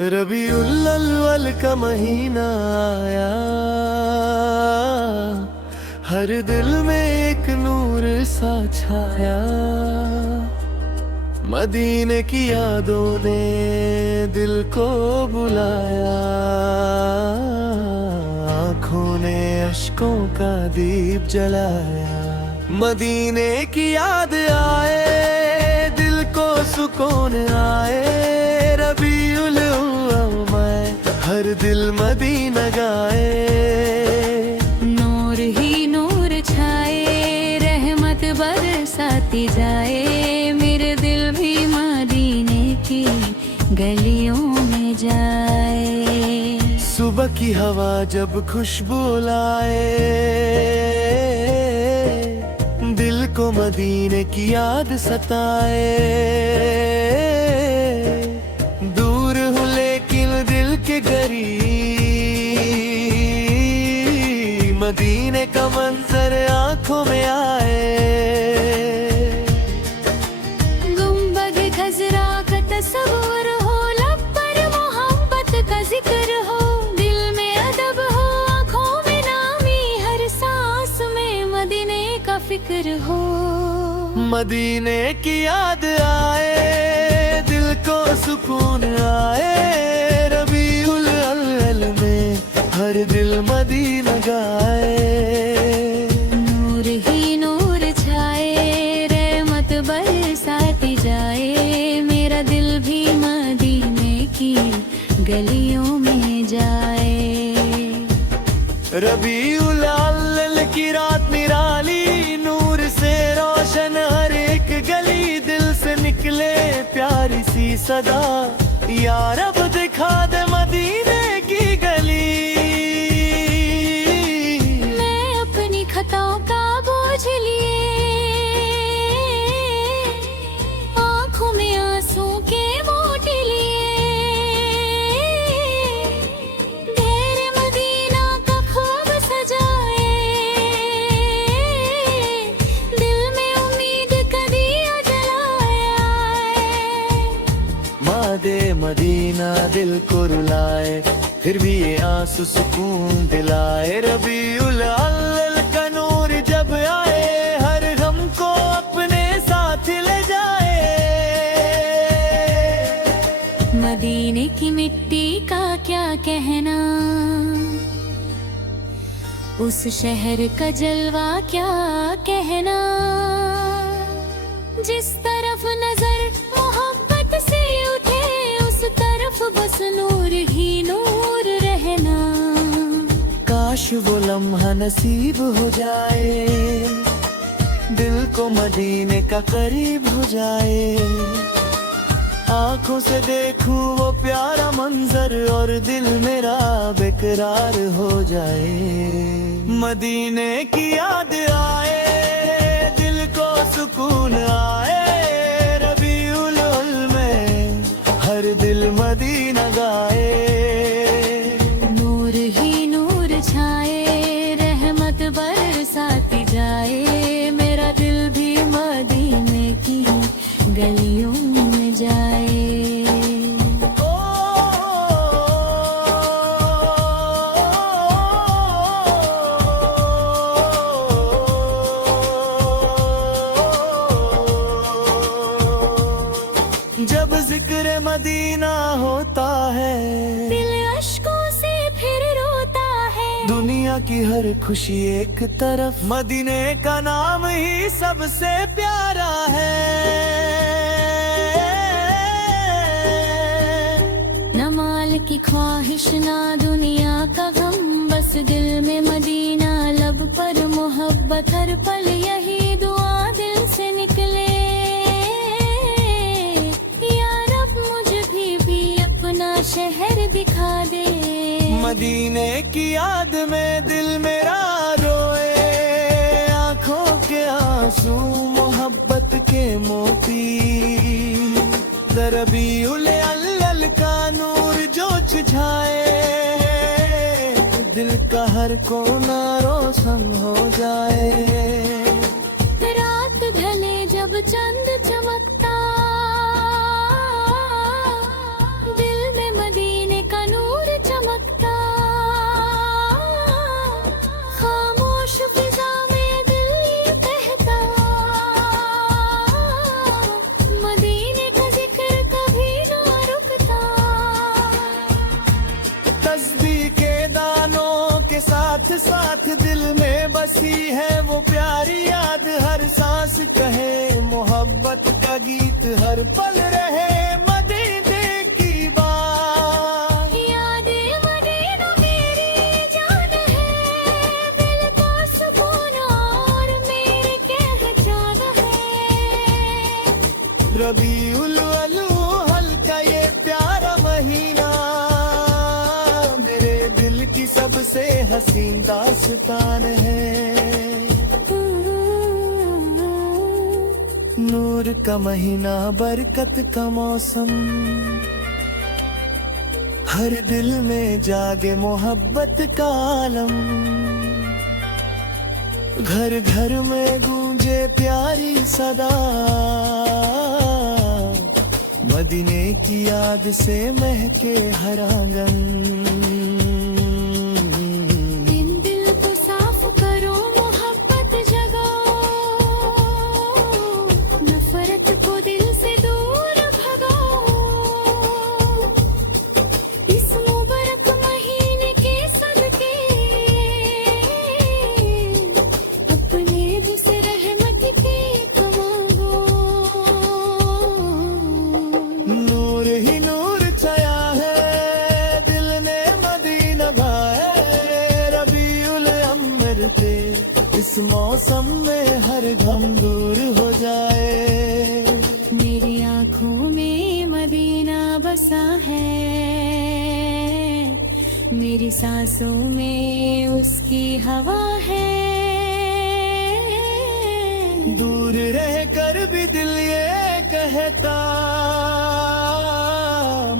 रबीउल अव्वल का महीना आया, हर दिल में एक नूर सा छाया। मदीने की यादों ने दिल को बुलाया, आँखों ने अश्कों का दीप जलाया। मदीने की याद आए, दिल को सुकून आए। रबीउल अव्वल में हर दिल मदीना गाए। नूर ही नूर छाए, रहमत बरसाती जाए। मेरे दिल भी मदीने की गलियों में जाए। सुबह की हवा जब खुशबू लाए, दिल को मदीने की याद सताए। दूर हूँ लेकिन दिल के करीब, मदीने का मंजर आंखों में आए। गुंबद खजरा का तस्वुर हो, लब पर मोहब्बत का जिक्र हो। दिल में अदब हो, आँखों में नामी, हर सांस में मदीने का फिक्र हो। मदीने की याद आए, दिल को सुकून आए। रबीउल अव्वल में हर दिल मदीना गाए। नूर ही नूर छाए, रहमत बरसाती जाए। मेरा दिल भी मदीने की गलियों में जाए। रबीउल अव्वल की रात निराली, नूर से रोशन हर एक गली। दिल से निकले प्यारी सी सदा, या रब दिखा दे मदीने की गली। मैं अपनी खताओं का बोझ लिए, आँखों में आंसू के मोती लिए। ढेर मदीना का ख्वाब सजाए, दिल में उम्मीद का दिया जलाया। मादे मदीना दिल को रुलाए, फिर भी ये आंसू सुकून दिलाए। रबीउल अव्वल का नूर जब आए, हर गम को अपने साथ ले जाए। मदीने की मिट्टी का क्या कहना, उस शहर का जलवा क्या कहना। जिस तरफ नजर मोहब्बत से उठे, उस तरफ बस नूर ही नूर रहना। काश वो लम्हा नसीब हो जाए, दिल को मदीने का करीब हो जाए। आंखों से देखूं वो प्यारा मंजर, और दिल मेरा बेकरार हो जाए। मदीने की याद आए, दिल को सुकून आए। रबीउल अव्वल में हर दिल मदीना गाए। नूर ही नूर छाए, रहमत बरसाती जाए। मेरा दिल भी मदीने की गलियों में जाए। जब जिक्र मदीना होता है, दिल अश्कों से फिर रोता है। दुनिया की हर खुशी एक तरफ, मदीने का नाम ही सबसे प्यारा है। न माल की ख्वाहिश ना दुनिया का गम, बस दिल में मदीना, लब पर मोहब्बत। हर पल यही दुआ दिल से निकले, या रब मुझे भी अपना शहर दिखा दे। मदीने की याद में दिल मेरा रोए, आंखों के आंसू मोहब्बत के मोती। रबीउल अव्वल का नूर जो छाए, दिल का हर कोना रोशन हो जाए। रात ढले जब चंद चमकता, दिल में मदीना दिल में बसी है वो प्यारी याद, हर सांस कहे मोहब्बत का गीत, हर पल रहे मदीने की बात। यादें मदीना मेरी जान है, दिल को सुकून और मेरी पहचान है। रबीउल अव्वल का ये प्यारा महीना मेरे दिल की सबसे हसीन दास्तान है। नूर का महीना, बरकत का मौसम, हर दिल में जागे मोहब्बत का आलम। घर घर में गूंजे प्यारी सदा, मदीने की याद से महके हर आंगन। इन दिल को साफ करो, मोहब्बत जगाओ, नफरत को दिल से दूर भगाओ। इस मुबारक महीने के सदके अपने भी से रहमत की कमाओ। नूर ही नूर छाया है, दिल ने मदीना भाए। रबीउल अव्वल के इस मौसम में हर गम दूर हो जाए। मेरी आँखों में मदीना बसा है, मेरी सांसों में उसकी हवा है। दूर रह कर भी दिल ये कहता,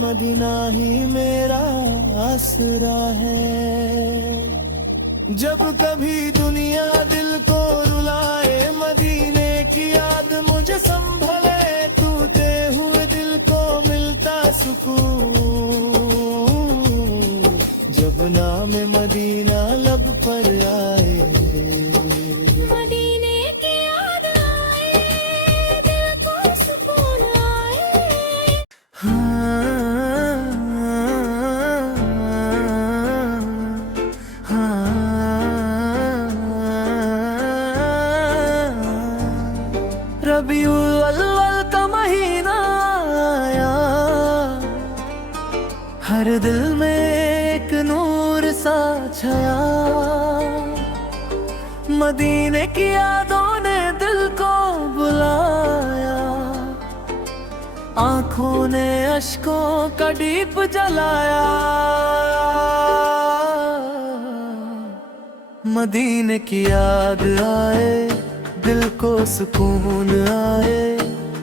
मदीना ही मेरा आसरा है। जब कभी दुनिया दिल को रुलाए, मदीने की याद मुझे संभले, टूटे हुए दिल को मिलता सुकून। जब नाम मदीना लब पर आए, मदीने की याद आए, दिल को सुकून आए। रबीउल अव्वल का महीना आया, हर दिल में एक नूर सा छाया। मदीने की यादों ने दिल को बुलाया, आंखों ने अश्कों का दीप जलाया। मदीने की याद आए, दिल को सुकून आए।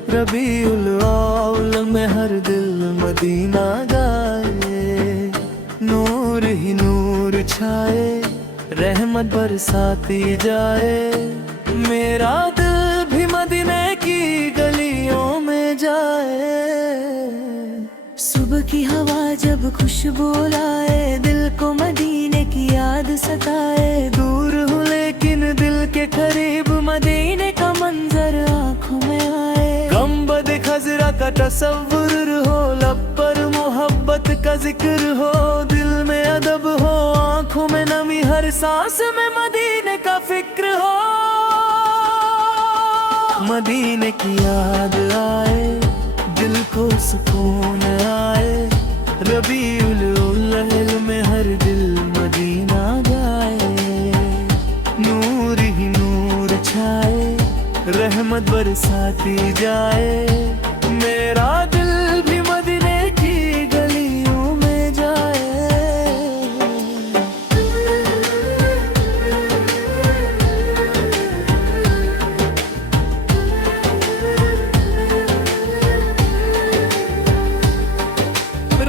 रबीउल अव्वल में हर दिल मदीना गाए। नूर ही नूर छाए, रहमत बरसाती जाए। मेरा दिल भी मदीने की गलियों में जाए। सुबह की हवा जब खुशबू लाए, दिल को मदीने की याद सताए। दूर हूँ लेकिन दिल के करीब, मदीने का मंजर आँखों में आए। गंबद खजरा का तस्वुर हो, लब पर मोहब्बत का जिक्र हो। दिल में अदब हो, आँखों में नमी, हर सांस में मदीने का फिक्र हो। मदीने की याद आए, दिल को सुकून आए। रबीउल अव्वल में हर दिल मदीना जाए। नूर ही नूर छाए, रहमत बरसाती जाए। मेरा दिल भी मदीने की गलियों में जाए।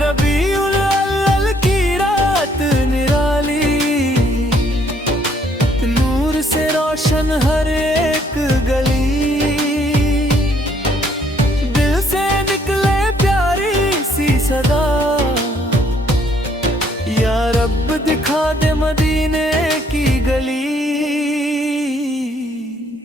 रबीउल अव्वल की रात निराली, नूर से रोशन हर एक गली। दिल से निकले प्यारी सी सदा, या रब दिखा दे मदीने की गली।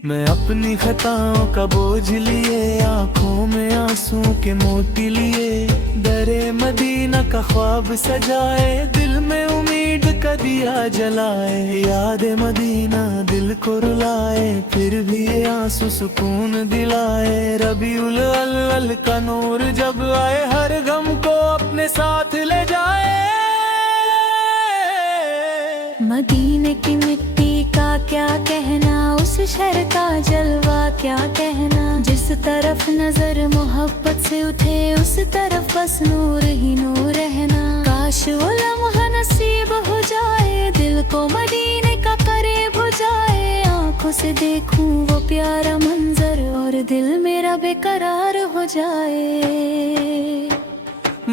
मैं अपनी खताओं का बोझ लिए, आंखों में आंसू के मोती लिए दरे मदीना का ख्वाब सजाए, दिल में उम्मीद का दिया जलाए। याद मदीना दिल को रुलाए, फिर भी ये आंसू सुकून दिलाए। रबीउल अव्वल का नूर जब आए, हर गम को अपने साथ ले जाए। मदीने की मिट्टी का क्या कहना, उस शहर का जलवा क्या कहना। जिस तरफ नजर मोहब्बत से उठे, उस तरफ बस नूर ही नूर रहना। काश वो लम्हा नसीब हो जाए, दिल को मदीने का करीब हो जाए। आंखों से देखूं वो प्यारा मंजर, और दिल मेरा बेकरार हो जाए।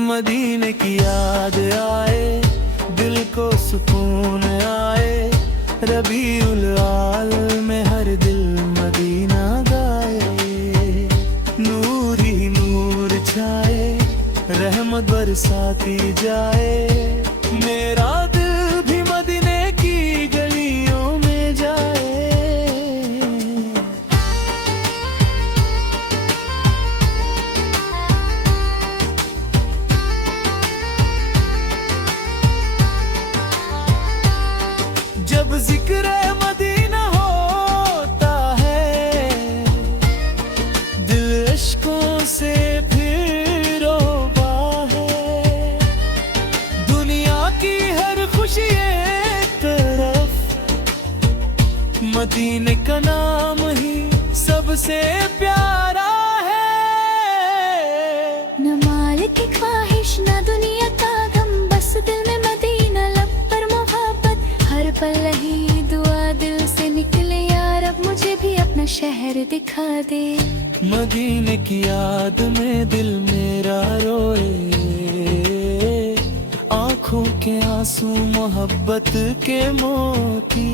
मदीने की याद आए, दिल को सुकून आए। रबीउल अव्वल में हर दिल मदीना गाए। नूर ही नूर छाए, रहमत बरसाती जाए। मेरा दिल भी मदीने की गलियों में जाए। जब जिक्र मदीना होता है, दिल इश्कों से फिर रोबा है। दुनिया की हर खुशी एक तरफ, मदीने का नाम ही सबसे प्यारा है। न माल की ख्वाहिश न दुनिया का गम, बस दिल में मदीना, लब पर मोहब्बत। हर पल ही दुआ दिल से निकले, यार अब मुझे भी अपना शहर दिखा दे। मदीने की याद में दिल मेरा रोए, आँखों के आंसू मोहब्बत के मोती।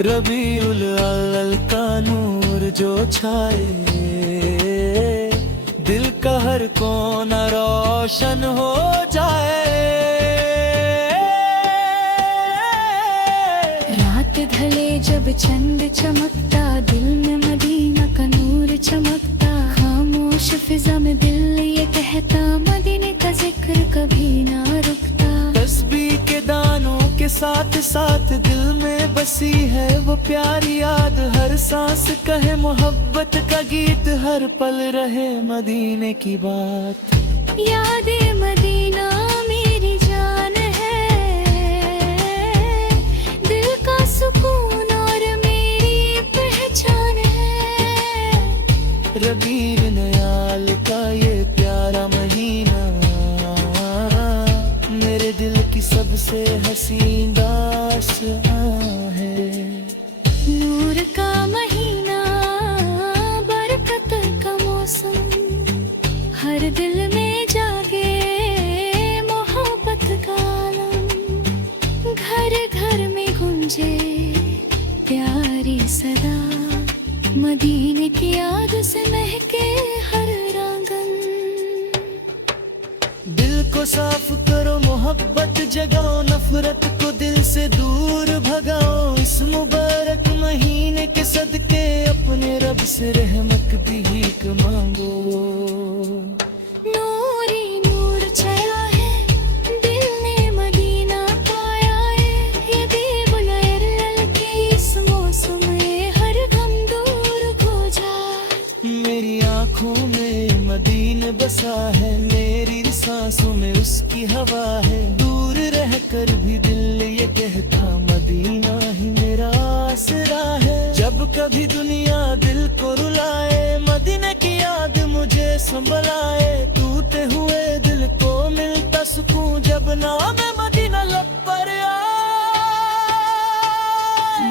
रबीउल अव्वल का नूर जो छाए, दिल का हर कोना रोशन हो जाए। रात ढले जब चंद चमकता, दिल में मदीना का नूर चमकता। खामोश फिजा में दिल ये कहता, मदीने का जिक्र कभी ना रुकता। तस्बीह के दानों के साथ साथ दिल में बसी है वो प्यारी याद। हर सांस कहे मोहब्बत का गीत, हर पल रहे मदीने की बात। याद मदीना मेरी जान है, दिल का सुकून और मेरी पहचान है। रबीउल अव्वल का ये प्यारा महीना, मेरे दिल की सबसे हसीन दास्तां है। नूर का महीना, बरकत का मौसम, हर दिल में जागे मोहब्बत का आलम। घर घर में गूंजे प्यारी सदा, मदीने की याद से महके हर आंगन। दिल को साफ करो, मोहब्बत जगाओ, नफरत को दिल से दूर भगाओ। इस मुबारक महीने के सदके अपने रब से रहमत की भीख मांगो। नूर ही नूर छाया है, दिल ने मदीना पाया है। ये रबीउल अव्वल के इस मौसम में हर गम दूर हो जाए। मेरी आँखों में मदीना बसा है, मेरी सांसों में उसकी हवा है। दूर रहकर भी दिल ये कहता, मदीना ही मेरा आसरा है। जब कभी दुनिया दिल को रुलाए, मदीने की याद मुझे संभलाए। टूटे हुए दिल को मिलता सुकून, जब नाम मदीना लब पर आए।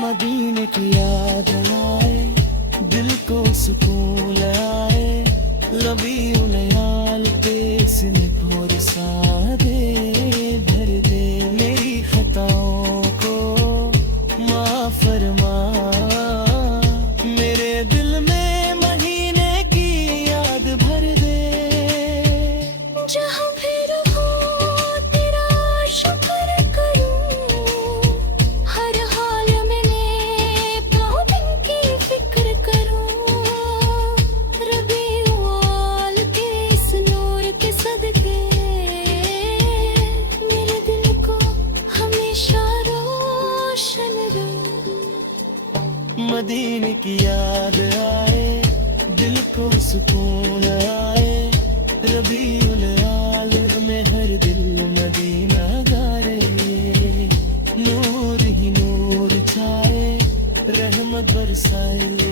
मदीने की याद आए, दिल को सुकून आए। रबीउल अव्वल पे सिने भोर सा दे, भर दे मेरी खताओं को माफ फरमा। मेरे दिल में महीने की याद भर दे। जहाँ भी रहूं तेरा शुक्र करूं, हर हाल में नेक दिन की फिक्र करूं। रबीउल रबीउल आल में हर दिल मदीना गाए, नूर ही नूर छाए रहमत बरसाए।